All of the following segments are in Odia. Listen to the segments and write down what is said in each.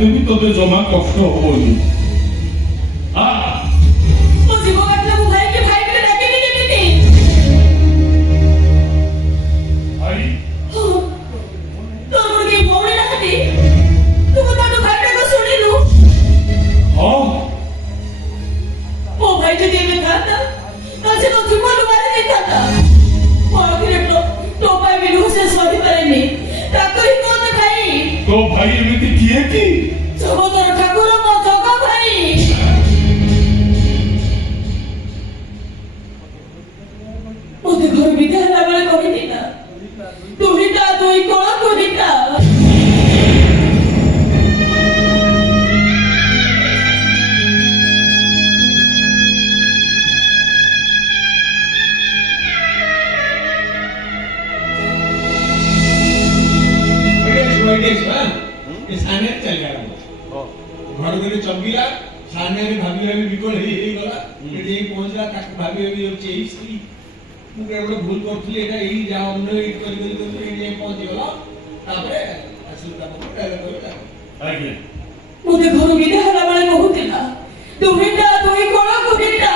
ଛାଡ଼ିଦେବି ତତେ ଜମା କଷ୍ଟ ହବନି। ମୋ ଜୀବ କାଟିଲା ମୁଁ ଭାଇକି ଭାଇ ଡାକିବି କେମିତି? ଭାଇ ତୋର କେହି ଭଉଣୀ ନାହାନ୍ତି? ତୁ ତାଠୁ ଭାଇଟାକୁ ଶୁଣିଲୁ? ହଁ ମୋ ଭାଇ ଯଦି ଏବେ ଥାନ୍ତା ତାହେଲେ ସେ ତୋ ଜୀବନ ମାରି ଦେଇଥାନ୍ତା। ମୋ ଆଖିରେ ତୋ ପାଇଁ ବି ଲୁହ ସେ ସହିପାରେନି। ତାକୁ ହିଁ କହନ୍ତି ଭାଇ। ତୋ ଭାଇ ଏମିତି କିଏ କି? ଜଗତର ଠାକୁର ମୋ ଜଗ ଭାଇ। ମୋତେ ଘର ବିଦା ହେଲା ବେଳେ କହିଲି ନା, ଦୁହିଟା ଦୁଇ କଣ ଦୁହିଟା। ଘର ଚବିଲା ସାନେ ଭାବି ଭାବି ବିକଳ ହେଇଗଲା। ଏଠି ପହଞ୍ଚିଲା ତାକୁ ଭାବି ଭାବି ହେଉଛି ଏଇ ସ୍ତ୍ରୀ। ମୁଁ କେବଳ ଭୁଲ କରୁଥିଲି, ଏଇଟା ଏଇ ଯାହା ଅନ୍ୟ ଏଇଠି କରି ଏଇଠି ପହଞ୍ଚିଗଲା। ତାପରେ ଆସିଲି ଆଜ୍ଞା ମୋତେ ଘର ବିଦା ହେଲା ବେଳେ କହୁଥିଲା ଦୁହିଟା ଦୁଇ କଣ ଦୁହିଟା।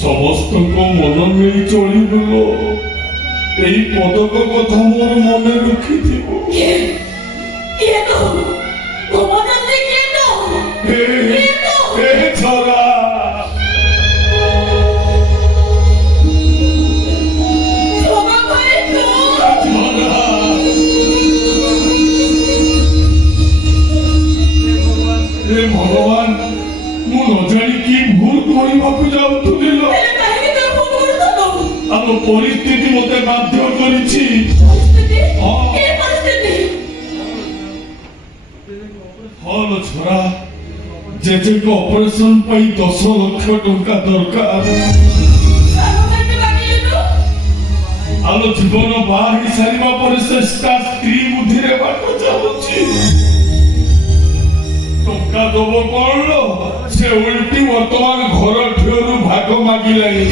ସମସ୍ତଙ୍କ ମନ ନେଇ ଚଳିବୁଲ। ଏଇ ପଦକ କଥା ମୋର ମନେ ରଖିଥିବ। ଛରା ଭଗବାନ, ମୁଁ ନ ଜାଣି କି ଭୁଲ କରିବାକୁ ଯାଉଥିଲି। ଆମ ପରିସ୍ଥିତି ମତେ ବାଧ୍ୟ କରିଛି। ହଲ ଛରା, ଜେଜେଙ୍କ ଅପରେସନ ପାଇଁ 10 ଲକ୍ଷ ଟଙ୍କା ଦରକାର। ଆଲୋ ଜୀବନ ବାହା ହେଇ ସାରିବା ପରେ ସେ ତା ସ୍ତ୍ରୀ ବୁଦ୍ଧିରେ ବାଟ ଚାଲୁଛି। ଟଙ୍କା ଦବ କଣ? ସେ ଓଲଟି ବର୍ତ୍ତମାନ ଘର ଠେଉରୁ ଭାଗ ମାଗିଲାଣି।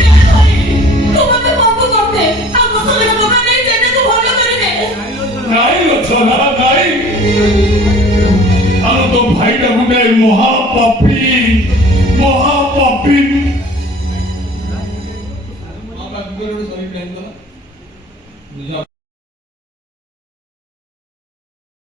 ନାଇଁ ଲଛରା ନାଇଁ। ଆଲୋ ତୋ ଭାଇଟା ଗୋଟେ ମହାପାପୀ, ମହା